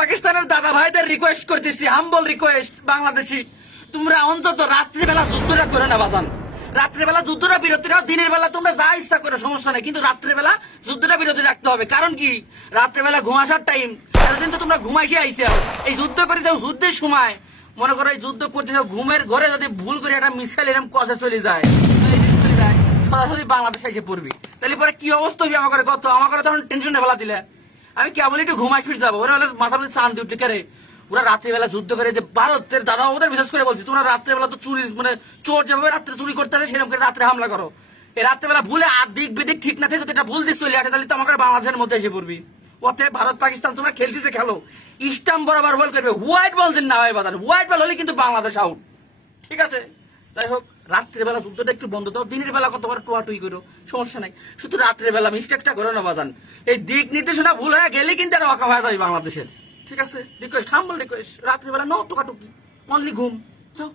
পাকিস্তানের দাদা ভাইদের রিকোয়েস্ট করতেছি, হাম্বল রিকোয়েস্ট, বাংলাদেশি তোমরা অন্তত রাত্রিবেলা যুদ্ধটা করে না বাজান। রাত্রেবেলা যুদ্ধটা বিরতি রাখো, দিনের বেলা তোমরা যা ইচ্ছা করো সমস্যা নেই, কিন্তু রাত্রেবেলা যুদ্ধটা বিরতি রাখতে হবে। কারণ কি, রাত্রেবেলা ঘুমাসার টাইম, এতদিন তো তোমরা ঘুমাইসে আইসে এই যুদ্ধ করে যাও, যুদ্ধের সময় মনে করো এই যুদ্ধ করতে যাও, ঘুমের ঘরে যদি ভুল করে একটা মিসাইল এরকম কষে চলে যায়, সরাসরি বাংলাদেশ এসে পড়বি, তাহলে পরে কি অবস্থা হবে আমার কত, আমার তখন টেনশন ফেলা দিলে আমি কেবল একটু ঘুমাই ফিরে যাবো। ওরা মাথা মধ্যে চান দিয়ে উঠে কেড়ে ওরা রাত্রিবেলা যুদ্ধ করে, যে ভারতের দাদা ওদের বিশেষ করে বলছি, তোমরা রাত্রেবেলা তো চুরি মানে চোর যেভাবে রাত্রে চুরি করতে আসে সেরকম করে রাত্রে হামলা করো। এই রাত্রেবেলা ভুলে দিক বিদিক ঠিক না থাকে, এটা ভুল দিক চলে আসে, তাহলে তো আমাকে বাংলাদেশের মধ্যে এসে পড়বি। ওতে ভারত পাকিস্তান তোমরা খেলতেছে খেলো, স্টাম্প বরাবর বল করবে, হোয়াইট বল দিন না হয় বাজার, হোয়াইট বল হলে কিন্তু বাংলাদেশ আউট, ঠিক আছে। যাই হোক, রাত্রেবেলা যুদ্ধটা একটু বন্ধ দাও, দিনের বেলা কতবার টোয়াটুই করো সমস্যা নাই, শুধু রাত্রেবেলা মিস্টেকটা করো না বাজান। এই দিক নির্দেশনা ভুল হয়ে গেলে কিন্তু এটা অকা হয়ে যাবে বাংলাদেশের, ঠিক আছে। রিকোয়েস্ট, হাম্বল রিকোয়েস্ট, রাত্রেবেলা নো টোকাটুকি, অনলি ঘুম, যাও।